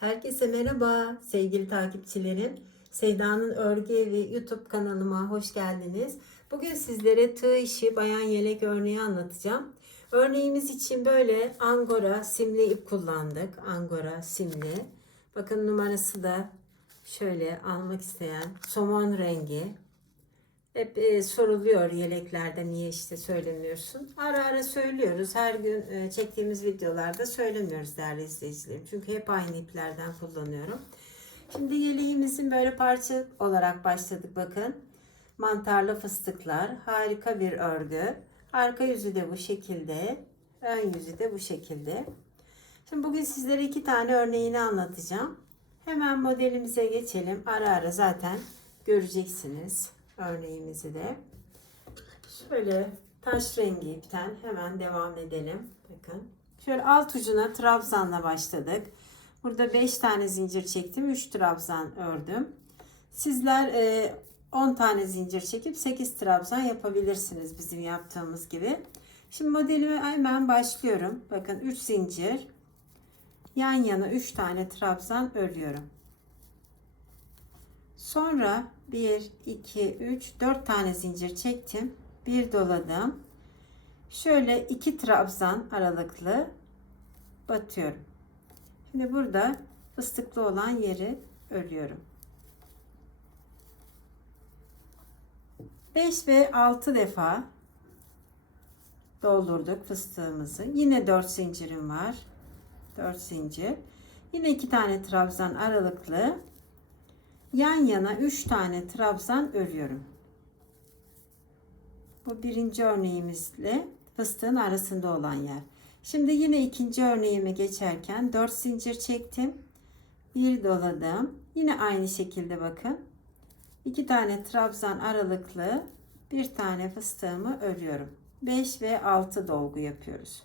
Herkese merhaba sevgili takipçilerim. Seyda'nın Örgü Evi YouTube kanalıma hoş geldiniz. Bugün sizlere tığ işi bayan yelek örneği anlatacağım. Örneğimiz için böyle angora simli ip kullandık. Angora simli. Bakın numarası da şöyle almak isteyen somon rengi. Hep e, soruluyor yeleklerde niye işte söylemiyorsun. Ara ara söylüyoruz. Her gün e, çektiğimiz videolarda söylemiyoruz değerli izleyicilerim. Çünkü hep aynı iplerden kullanıyorum. Şimdi yeleğimizin böyle parça olarak başladık bakın. Mantarlı fıstıklar. Harika bir örgü. Arka yüzü de bu şekilde. Ön yüzü de bu şekilde. Şimdi bugün sizlere iki tane örneğini anlatacağım. Hemen modelimize geçelim. Ara ara zaten göreceksiniz örneğimizi de. Şöyle taş rengi ipten hemen devam edelim. Bakın. Şöyle alt ucuna trabzanla başladık. Burada 5 tane zincir çektim. 3 trabzan ördüm. Sizler e, 10 tane zincir çekip 8 trabzan yapabilirsiniz bizim yaptığımız gibi. Şimdi modelime hemen başlıyorum. Bakın 3 zincir. Yan yana 3 tane trabzan örüyorum. Sonra 1, 2, 3, 4 tane zincir çektim. Bir doladım. Şöyle iki trabzan aralıklı batıyorum. Şimdi burada fıstıklı olan yeri örüyorum. 5 ve 6 defa doldurduk fıstığımızı. Yine 4 zincirim var. 4 zincir. Yine 2 tane trabzan aralıklı yan yana 3 tane trabzan örüyorum. Bu birinci örneğimizle fıstığın arasında olan yer. Şimdi yine ikinci örneğime geçerken 4 zincir çektim. Bir doladım. Yine aynı şekilde bakın. 2 tane trabzan aralıklı bir tane fıstığımı örüyorum. 5 ve 6 dolgu yapıyoruz.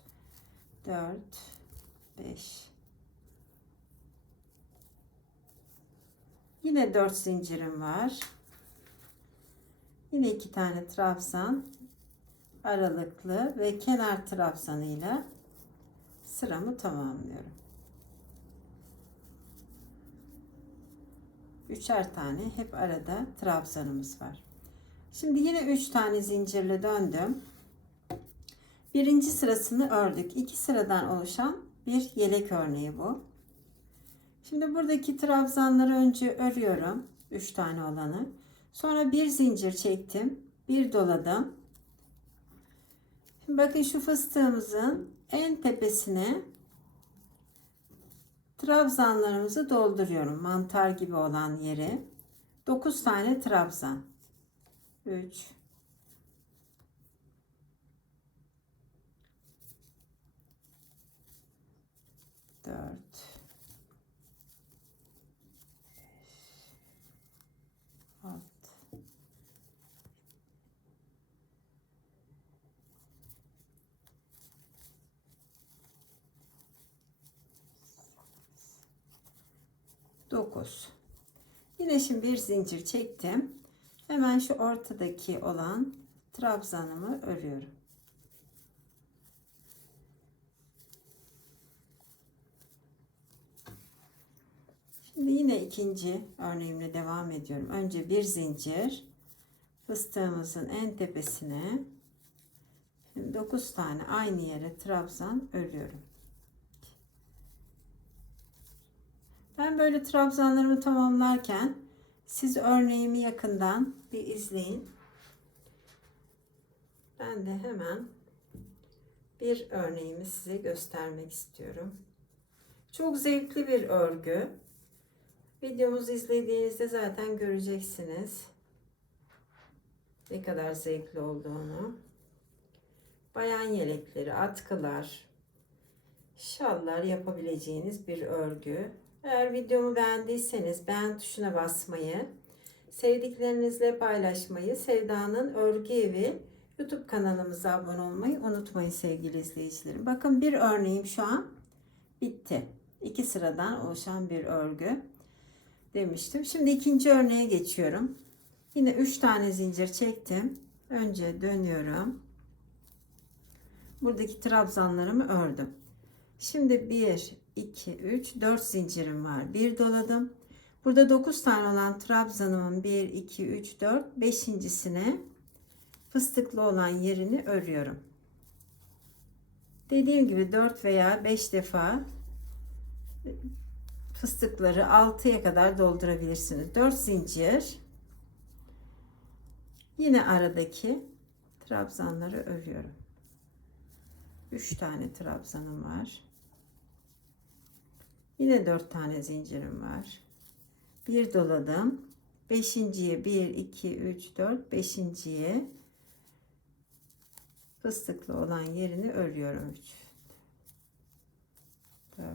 4 5 Yine 4 zincirim var. Yine iki tane trabzan aralıklı ve kenar trabzanıyla sıramı tamamlıyorum. Üçer tane hep arada trabzanımız var. Şimdi yine 3 tane zincirle döndüm. Birinci sırasını ördük. İki sıradan oluşan bir yelek örneği bu. Şimdi buradaki trabzanları önce örüyorum. 3 tane olanı. Sonra bir zincir çektim. Bir doladım. Şimdi bakın şu fıstığımızın en tepesine trabzanlarımızı dolduruyorum. Mantar gibi olan yere. 9 tane trabzan. 3 4 9 yine şimdi bir zincir çektim. Hemen şu ortadaki olan trabzanımı örüyorum. Şimdi yine ikinci örneğimle devam ediyorum. Önce bir zincir fıstığımızın en tepesine 9 tane aynı yere trabzan örüyorum Ben böyle trabzanlarımı tamamlarken siz örneğimi yakından bir izleyin. Ben de hemen bir örneğimi size göstermek istiyorum. Çok zevkli bir örgü. Videomuzu izlediğinizde zaten göreceksiniz. Ne kadar zevkli olduğunu. Bayan yelekleri, atkılar, şallar yapabileceğiniz bir örgü. Eğer videomu beğendiyseniz beğen tuşuna basmayı, sevdiklerinizle paylaşmayı, Sevda'nın Örgü Evi YouTube kanalımıza abone olmayı unutmayın sevgili izleyicilerim. Bakın bir örneğim şu an bitti. İki sıradan oluşan bir örgü demiştim. Şimdi ikinci örneğe geçiyorum. Yine üç tane zincir çektim. Önce dönüyorum. Buradaki trabzanlarımı ördüm. Şimdi 1, 2, 3, 4 zincirim var. Bir doladım. Burada 9 tane olan trabzanımın 1, 2, 3, 4, 5.sine fıstıklı olan yerini örüyorum. Dediğim gibi 4 veya 5 defa fıstıkları 6'ya kadar doldurabilirsiniz. 4 zincir. Yine aradaki trabzanları örüyorum. 3 tane trabzanım var. Yine 4 tane zincirim var. Bir doladım. Beşinciye 1, 2, 3, 4. Beşinciye fıstıklı olan yerini örüyorum. 3, 4,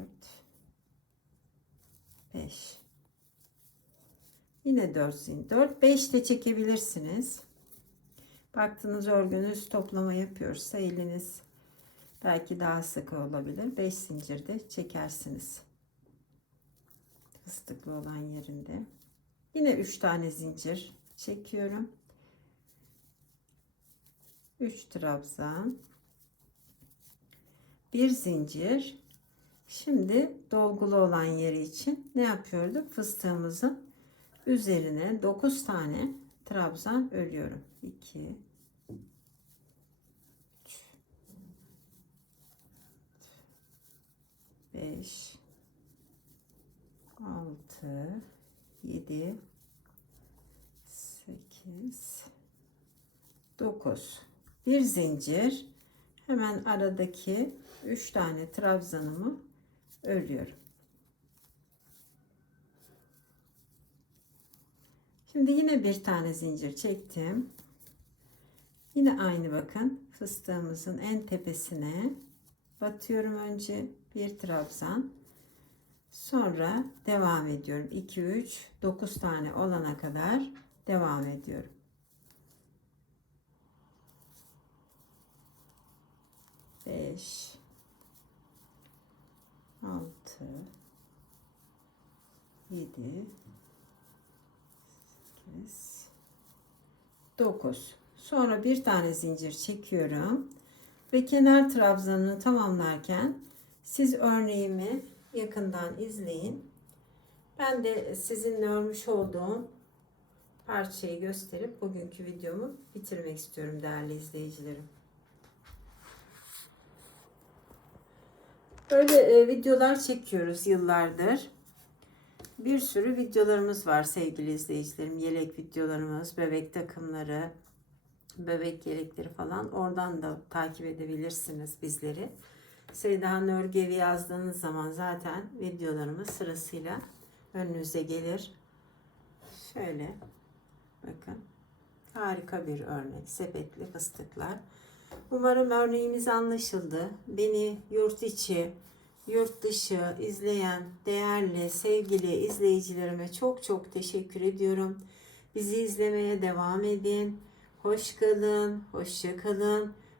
5. Yine 4 zincir. 4, 5 de çekebilirsiniz. Baktığınız örgünüz toplama yapıyorsa eliniz belki daha sık olabilir. 5 zincir de çekersiniz. Fıstıklı olan yerinde. Yine 3 tane zincir çekiyorum. 3 trabzan. Bir zincir. Şimdi dolgulu olan yeri için ne yapıyorduk? Fıstığımızın üzerine 9 tane trabzan örüyorum. 2 5 6 7 8 9 bir zincir hemen aradaki 3 tane trabzanımı örüyorum. Şimdi yine bir tane zincir çektim. Yine aynı bakın fıstığımızın en tepesine batıyorum önce bir trabzan sonra devam ediyorum. 2 3 9 tane olana kadar devam ediyorum. Beş altı yedi sekiz dokuz. Sonra bir tane zincir çekiyorum ve kenar trabzanını tamamlarken siz örneğimi yakından izleyin. Ben de sizinle örmüş olduğum parçayı gösterip bugünkü videomu bitirmek istiyorum değerli izleyicilerim. Böyle e, videolar çekiyoruz yıllardır. Bir sürü videolarımız var sevgili izleyicilerim. Yelek videolarımız, bebek takımları, bebek yelekleri falan. Oradan da takip edebilirsiniz bizleri. Seydan Örgevi yazdığınız zaman zaten videolarımız sırasıyla önünüze gelir. Şöyle bakın. Harika bir örnek. Sepetli fıstıklar. Umarım örneğimiz anlaşıldı. Beni yurt içi, yurt dışı izleyen değerli, sevgili izleyicilerime çok çok teşekkür ediyorum. Bizi izlemeye devam edin. Hoş kalın, hoşça kalın.